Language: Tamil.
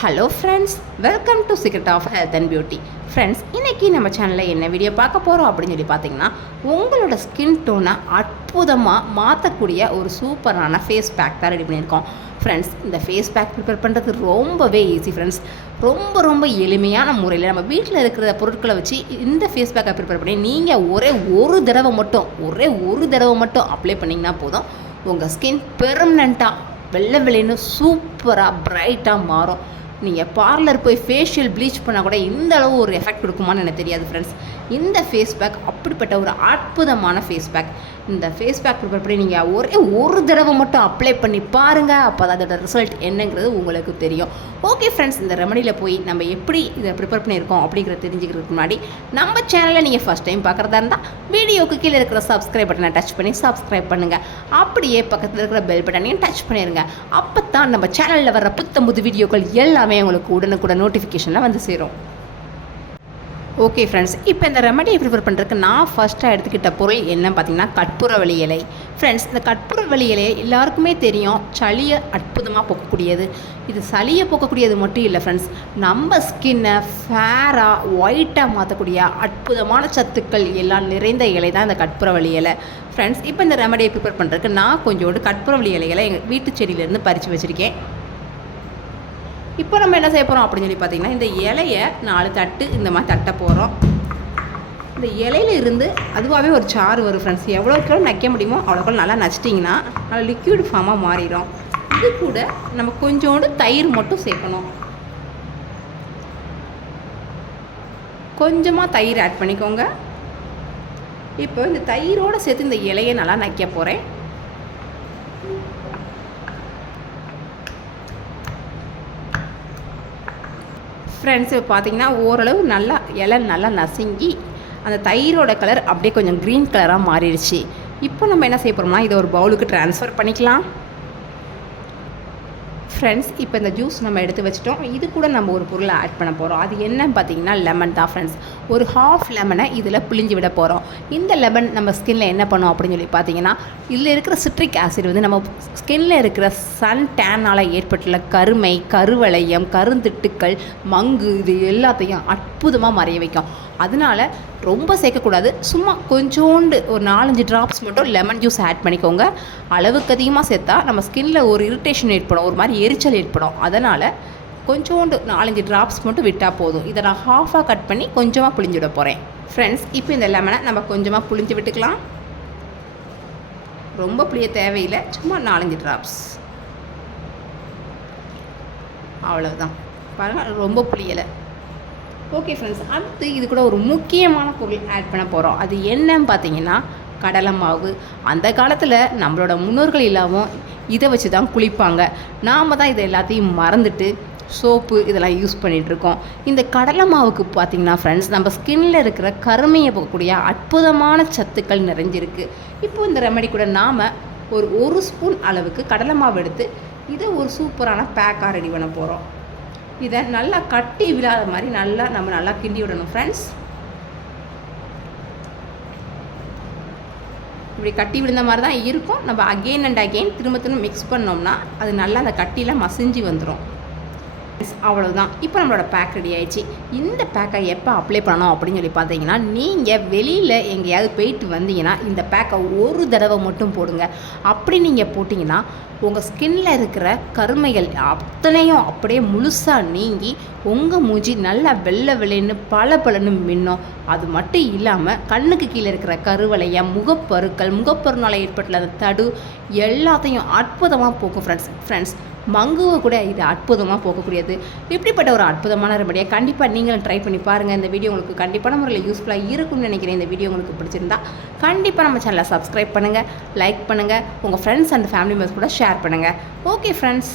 Hello friends, welcome to secret of health and beauty. Friends, இன்றைக்கி நம்ம சேனலில் என்ன வீடியோ பார்க்க போகிறோம் அப்படின்னு சொல்லி பார்த்தீங்கன்னா, உங்களோட ஸ்கின் டோனை அற்புதமாக மாற்றக்கூடிய ஒரு சூப்பரான ஃபேஸ் பேக் தான் ரெடி பண்ணியிருக்கோம். ஃப்ரெண்ட்ஸ், இந்த ஃபேஸ் பேக் ப்ரிப்பேர் பண்ணுறது ரொம்பவே ஈஸி ஃப்ரெண்ட்ஸ். ரொம்ப எளிமையான முறையில் நம்ம வீட்டில் இருக்கிற பொருட்களை வச்சு இந்த ஃபேஸ் பேக்கை ப்ரிப்பேர் பண்ணி நீங்கள் ஒரே ஒரு தடவை மட்டும் அப்ளை பண்ணிங்கன்னா போதும், உங்கள் ஸ்கின் பெர்மனண்ட்டாக வெள்ளைன்னு சூப்பராக பிரைட்டாக மாறும். நீங்கள் பார்லர் போய் ஃபேஷியல் ப்ளீச் பண்ணால் கூட இந்த அளவு ஒரு எஃபெக்ட் கொடுக்குமான்னு எனக்கு தெரியாது ஃப்ரெண்ட்ஸ். இந்த ஃபேஸ் பேக் அப்படிப்பட்ட ஒரு அற்புதமான ஃபேஸ் பேக். இந்த ஃபேஸ் பேக் ப்ரிப்பேர் பண்ணி நீங்கள் ஒரே ஒரு தடவை மட்டும் அப்ளை பண்ணி பாருங்கள். அப்போ அதோட ரிசல்ட் என்னங்கிறது உங்களுக்கு தெரியும். ஓகே ஃப்ரெண்ட்ஸ், இந்த ரெமடியில் போய் நம்ம எப்படி இதை ப்ரிப்பேர் பண்ணியிருக்கோம் அப்படிங்கிறத தெரிஞ்சுக்கிறதுக்கு முன்னாடி நம்ம சேனலை நீங்கள் ஃபஸ்ட் டைம் பார்க்குறதா இருந்தால் வீடியோக்கு கீழே இருக்கிற சப்ஸ்கிரைப் பட்டனை டச் பண்ணி சப்ஸ்கிரைப் பண்ணுங்கள். அப்படியே பக்கத்தில் இருக்கிற பெல் பட்டனையும் டச் பண்ணிடுங்க. அப்போ தான் நம்ம சேனலில் வர புது வீடியோக்கள் எல்லாமே உங்களுக்கு உடனுக்குடன் நோட்டிஃபிகேஷனில் வந்து சேரும். ஓகே ஃப்ரெண்ட்ஸ், இப்போ இந்த ரெமடியை ப்ரிப்பேர் பண்ணுறதுக்கு நான் ஃபஸ்ட்டாக எடுத்துக்கிட்ட பொருள் என்ன பார்த்தீங்கன்னா, கற்பூரவள்ளி இலை. ஃப்ரெண்ட்ஸ், இந்த கற்பூரவள்ளி இலையை எல்லாருக்குமே தெரியும், சளியை அற்புதமாக போக்கக்கூடியது. இது சளியை போக்கக்கூடியது மட்டும் இல்லை ஃப்ரெண்ட்ஸ், நம்ம ஸ்கின்னை ஃபேராக ஒயிட்டாக மாற்றக்கூடிய அற்புதமான சத்துக்கள் எல்லாம் நிறைந்த இலை தான் இந்த கற்பூரவள்ளி இலை. ஃப்ரெண்ட்ஸ், இப்போ இந்த ரெமடியை ப்ரிப்பேர் பண்ணுறதுக்கு நான் கொஞ்சோண்டு கற்பூரவள்ளி இலைகளை எங்கள் வீட்டு செடியிலேருந்து பறித்து வச்சுருக்கேன். இப்போ நம்ம என்ன செய்ய போகிறோம் அப்படின்னு சொல்லி பார்த்தீங்கன்னா, இந்த இலையை 4 தட்டு இந்த மாதிரி தட்ட போகிறோம். இந்த இலையில இருந்து அதுவாகவே ஒரு சாறு வரும் ஃப்ரெண்ட்ஸ். எவ்வளோக்கு நக்க முடியுமோ அவ்வளோக்கு நல்லா நச்சிட்டிங்கன்னா நல்லா லிக்யூட் ஃபார்மாக மாறிடும். இது கூட நம்ம கொஞ்சோண்டு தயிர் மட்டும் சேர்க்கணும். கொஞ்சமாக தயிர் ஆட் பண்ணிக்கோங்க. இப்போ இந்த தயிரோடு சேர்த்து இந்த இலையை நல்லா நக்க போகிறேன். ஃப்ரெண்ட்ஸ், இப்போ பார்த்தீங்கன்னா ஓரளவு நல்லா இலை நல்லா நசுங்கி அந்த தயிரோட கலர் அப்படியே கொஞ்சம் க்ரீன் கலராக மாறிடுச்சு. இப்போ நம்ம என்ன செய்ய போகிறோம்னா, இதை ஒரு பவுலுக்கு ட்ரான்ஸ்ஃபர் பண்ணிக்கலாம். ஃப்ரெண்ட்ஸ், இப்போ இந்த ஜூஸ் நம்ம எடுத்து வச்சிட்டோம். இது கூட நம்ம ஒரு பொருளை ஆட் பண்ண போகிறோம். அது என்னன்னு பார்த்தீங்கன்னா, லெமன் தான் ஃப்ரெண்ட்ஸ். ஒரு ஹாஃப் லெமனை இதில் பிழிஞ்சு விட போகிறோம். இந்த லெமன் நம்ம ஸ்கின்னில் என்ன பண்ணும் அப்படின்னு சொல்லி பார்த்தீங்கன்னா, இதில் இருக்கிற சிட்ரிக் ஆசிட் வந்து நம்ம ஸ்கின்னில் இருக்கிற சன் டேனால் ஏற்பட்டுள்ள கருமை, கருவளையம், கருந்திட்டுக்கள், மங்கு இது எல்லாத்தையும் அற்புதமாக மறைய வைக்கும். அதனால் ரொம்ப சேர்க்கக்கூடாது. சும்மா கொஞ்சோண்டு ஒரு 4-5 ட்ராப்ஸ் மட்டும் லெமன் ஜூஸ் ஆட் பண்ணிக்கோங்க. அளவுக்கு அதிகமாக சேர்த்தா நம்ம ஸ்கின்னில் ஒரு இரிட்டேஷன் ஏற்படும், ஒரு மாதிரி எரிச்சல் ஏற்படும். அதனால் கொஞ்சோண்டு 4-5 ட்ராப்ஸ் மட்டும் விட்டால் போதும். இதை நான் ஹாஃபாக கட் பண்ணி கொஞ்சமாக புழிஞ்சு விட போகிறேன். ஃப்ரெண்ட்ஸ், இப்போ இந்த லெமனை நம்ம கொஞ்சமாக புழிஞ்சு விட்டுக்கலாம். ரொம்ப புளிய தேவையில்லை, சும்மா 4-5 ட்ராப்ஸ் அவ்வளவுதான். பாருங்கள், ரொம்ப புளியலை. ஓகே ஃப்ரெண்ட்ஸ், அடுத்து இது கூட ஒரு முக்கியமான பொருள் ஆட் பண்ண போகிறோம். அது என்னன்னு பார்த்தீங்கன்னா, கடலை மாவு. அந்த காலத்தில் நம்மளோட முன்னோர்கள் இல்லாமல் இதை வச்சு தான் குளிப்பாங்க. நாம் தான் இதை எல்லாத்தையும் மறந்துட்டு சோப்பு இதெல்லாம் யூஸ் பண்ணிகிட்ருக்கோம். இந்த கடலை மாவுக்கு பார்த்திங்கன்னா ஃப்ரெண்ட்ஸ், நம்ம ஸ்கின்னில் இருக்கிற கருமையை போகக்கூடிய அற்புதமான சத்துக்கள் நிறைஞ்சிருக்கு. இப்போ இந்த ரெமடி கூட நாம் ஒரு ஸ்பூன் அளவுக்கு கடலை மாவு எடுத்து இதை ஒரு சூப்பரான பேக்காக ரெடி பண்ண போகிறோம். இதை நல்லா கட்டி விழாத மாதிரி நல்லா கிண்டி விடணும் ஃப்ரெண்ட்ஸ். இப்படி கட்டி விழுந்த மாதிரி தான் இருக்கும். நம்ம அகெயின் அண்ட் அகெயின் திரும்ப மிக்ஸ் பண்ணோம்னா அது நல்லா அந்த கட்டியில் மசிஞ்சு வந்துடும். அவ்வளோதான். இப்போ நம்மளோட பேக் ரெடி ஆயிடுச்சு. இந்த பேக்கை எப்போ அப்ளை பண்ணணும் அப்படின்னு சொல்லி பார்த்தீங்கன்னா, நீங்கள் வெளியில் எங்கேயாவது போயிட்டு வந்தீங்கன்னா இந்த பேக்கை ஒரு தடவை மட்டும் போடுங்க. அப்படி நீங்கள் போட்டிங்கன்னா உங்கள் ஸ்கின்னில் இருக்கிற கருமைகள் அத்தனையும் அப்படியே முழுசாக நீங்கி உங்கள் மூஞ்சி நல்லா வெள்ளைன்னு பளபளன்னு மின்னும். அது மட்டும் இல்லாமல் கண்ணுக்கு கீழே இருக்கிற கருவளையம், முகப்பருக்கள், முகப்பருனால் ஏற்பட்டுள்ள அந்த தடு எல்லாத்தையும் அற்புதமாக போக்கும் ஃப்ரெண்ட்ஸ். மங்குவை கூட இது அற்புதமாக போகக்கூடியது. இப்படிப்பட்ட ஒரு அற்புதமான ரெமடியை கண்டிப்பாக நீங்களும் ட்ரை பண்ணி பாருங்கள். இந்த வீடியோ உங்களுக்கு கண்டிப்பான முறையில் யூஸ்ஃபுல்லாக இருக்கும்னு நினைக்கிறேன். இந்த வீடியோ உங்களுக்கு பிடிச்சிருந்தா கண்டிப்பாக நம்ம சேனலை சப்ஸ்கிரைப் பண்ணுங்கள், லைக் பண்ணுங்கள், உங்கள் ஃப்ரெண்ட்ஸ் அண்ட் ஃபேமிலி மெம்பர்ஸ் கூட ஷேர் பண்ணுங்கள். Okay friends.